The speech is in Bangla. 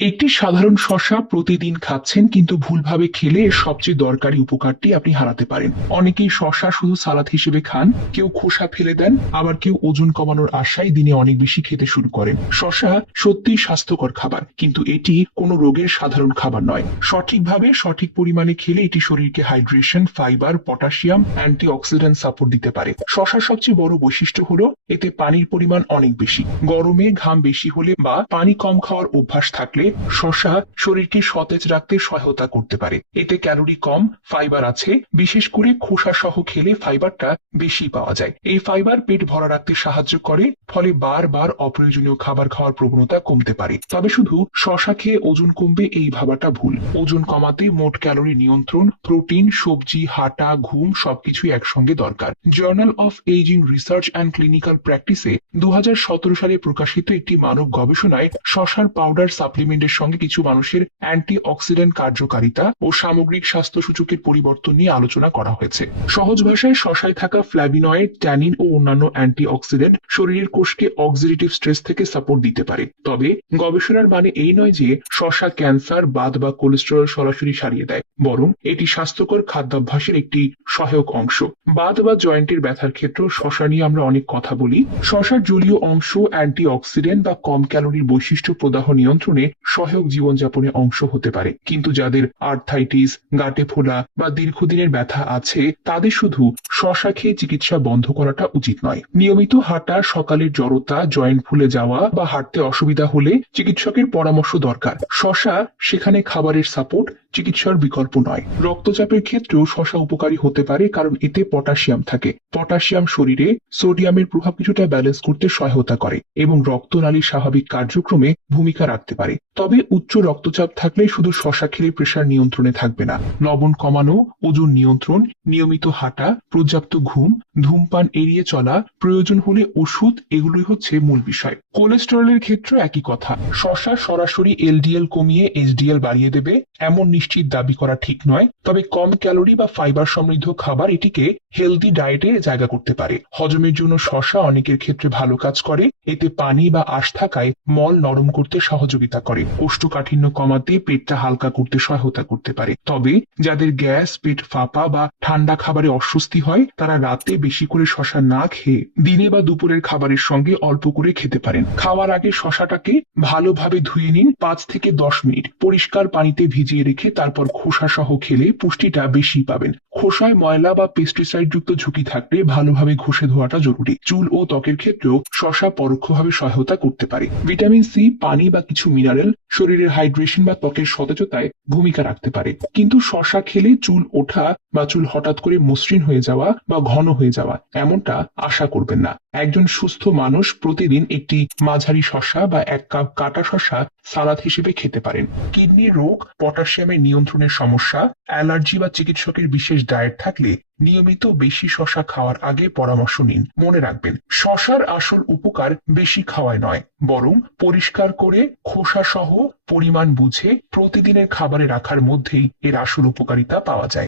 একটি সাধারণ শসা প্রতিদিন খাচ্ছেন কিন্তু ভুলভাবে খেলে এর সবচেয়ে দরকারি উপকারটি আপনি হারাতে পারেন। অনেকেই শসা শুধু সালাদ হিসেবে খান, কেউ খোসা ফেলে দেন, আবার কেউ ওজন কমানোর আশায় দিনে অনেক বেশি খেতে শুরু করেন। শসা সত্যিই স্বাস্থ্যকর খাবার, কিন্তু এটি কোনো রোগের সাধারণ খাবার নয়। সঠিকভাবে সঠিক পরিমাণে খেলে এটি শরীরকে hydration, fibre, potassium, antioxidant support দিতে পারে। শসার সবচেয়ে বড় বৈশিষ্ট্য হলো এতে পানির পরিমাণ অনেক বেশি। গরমে ঘাম বেশি হলে বা পানি কম খাওয়ার অভ্যাস থাকলে শসা শরীরকে সতেজ রাখতে সহায়তা করতে পারে। এতে ক্যালোরি কম, ফাইবার আছে, বিশেষ করে খোসা সহ খেলে ফাইবারটা বেশি পাওয়া যায়। এই ফাইবার পেট ভরা রাখতে সাহায্য করে, ফলে বারবার অপ্রয়োজনীয় খাবার খাওয়ার প্রবণতা কমতে পারে। তবে শুধু শসা খেয়ে ওজন কমবে এই ভাবাটা ভুল। ওজন কমাতে মোট ক্যালোরি নিয়ন্ত্রণ, প্রোটিন, সবজি, হাঁটা, ঘুম সবকিছুই একসঙ্গে দরকার। Journal of ageing research and clinical প্র্যাকটিসে 2017 সালে প্রকাশিত একটি মানব গবেষণায় শসার পাউডার সাপ্লিমেন্টের সঙ্গে কিছু মানুষের অ্যান্টি অক্সিডেন্ট কার্যকারিতা ও সামগ্রিক স্বাস্থ্য সূচকের পরিবর্তন নিয়ে আলোচনা করা হয়েছে। সহজ ভাষায় শসায় থাকা ফ্ল্যাভিনয়েড, ট্যানিন ও অন্যান্য অ্যান্টি অক্সিডেন্ট শরীরের কোষকে অক্সিডেটিভ স্ট্রেস থেকে সাপোর্ট দিতে পারে। তবে গবেষণার মানে এই নয় যে শসা ক্যান্সার, বাত বা কোলেস্টেরল সরাসরি সারিয়ে দেয়, বরং এটি স্বাস্থ্যকর খাদ্যাভ্যাসের একটি সহায়ক অংশ। বাত বা জয়েন্টের ব্যথার ক্ষেত্রেও শসা নিয়ে আমরা অনেক কথা বলি। শসার জলীয় অংশ অ্যান্টি অক্সিডেন্ট বা কম ক্যালোরির বৈশিষ্ট্য প্রদাহ নিয়ন্ত্রণে সহায়ক জীবনযাপনের অংশ হতে পারে, কিন্তু যাদের আর্থাইটিস, গাঁটে ফোলা বা দীর্ঘদিনের ব্যথা আছে তাদের শুধু শসা খেয়ে চিকিৎসা বন্ধ করাটা উচিত নয়। নিয়মিত হাঁটা, সকালের জড়তা, জয়েন্ট ফুলে যাওয়া বা হাঁটতে অসুবিধা হলে চিকিৎসকের পরামর্শ দরকার। শসা সেখানে খাবারের সাপোর্ট, চিকিৎসার বিকল্প নয়। রক্তচাপের ক্ষেত্রেও শসা উপকারী হতে পারে, কারণ এতে পটাশিয়াম থাকে। পটাশিয়াম শরীরে সোডিয়ামের প্রভাব কিছুটা ব্যালেন্স করতে সহায়তা করে এবং রক্তনালীর স্বাভাবিক কার্যক্রমে ভূমিকা রাখতে পারে। তবে উচ্চ রক্তচাপ থাকলে শুধু শসা খেলে প্রেশার নিয়ন্ত্রণে থাকবে না। লবণ কমানো, ওজন নিয়ন্ত্রণ, নিয়মিত হাঁটা, পর্যাপ্ত ঘুম, ধূমপান এড়িয়ে চলা, প্রয়োজন হলে ওষুধ, এগুলোই হচ্ছে মূল বিষয়। কোলেস্টেরলের ক্ষেত্রে একই কথা। শসা সরাসরি এলডিএল কমিয়ে এইচডিএল বাড়িয়ে দেবে এমন নিশ্চিত দাবি করা ঠিক নয়, তবে কম ক্যালোরি বা ফাইবার সমৃদ্ধ খাবার এটিকে হেলদি ডায়েটে জায়গা করতে পারে। হজমের জন্য শসা অনেকের ক্ষেত্রে ভালো কাজ করে। এতে পানি বা আঁশ থাকায় মল নরম করতে সহযোগিতা করে, কোষ্ঠকাঠিন্য কমাতে, পেটটা হালকা করতে সহায়তা করতে পারে। তবে যাদের গ্যাস, পেট ফাঁপা বা ঠান্ডা খাবারে অস্বস্তি হয় তারা রাতে বেশি করে শসা না খেয়ে দিনে বা দুপুরের খাবারের সঙ্গে অল্প করে খেতে পারেন। খাওয়ার আগে শসাটাকে ভালোভাবে ধুয়ে নিন, 5 থেকে 10 মিনিট পরিষ্কার পানিতে ভিজিয়ে রেখে তারপর খোসা সহ খেলে পুষ্টিটা বেশি পাবেন। খোসায় ময়লা বা পেস্টিসাইড যুক্ত ঝুঁকি থাকলে ভালোভাবে ঘষে ধোয়াটা জরুরি। চুল ও ত্বকের ক্ষেত্রেও শসা পরোক্ষভাবে সহায়তা করতে পারে। ভিটামিন সি, পানি বা কিছু মিনারেল শরীরের হাইড্রেশন বা ত্বকের সতেজতায় ভূমিকা রাখতে পারে, কিন্তু শসা খেলে চুল ওঠা বা চুল হঠাৎ করে মসৃণ হয়ে যাওয়া বা ঘন হয়ে যাওয়া এমনটা আশা করবেন না। একজন সুস্থ মানুষ প্রতিদিন একটি মাঝারি শসা বা 1 কাপ কাটা শসা সালাদ হিসেবে খেতে পারেন। কিডনি রোগ, পটাশিয়ামের নিয়ন্ত্রণের সমস্যা, অ্যালার্জি বা চিকিৎসকের বিশেষ ডায়েট থাকলে নিয়মিত বেশি শসা খাওয়ার আগে পরামর্শ নিন। মনে রাখবেন, শসার আসল উপকার বেশি খাওয়ায় নয়, বরং পরিষ্কার করে খোসা সহ পরিমাণ বুঝে প্রতিদিনের খাবারে রাখার মধ্যেই এর আসল উপকারিতা পাওয়া যায়।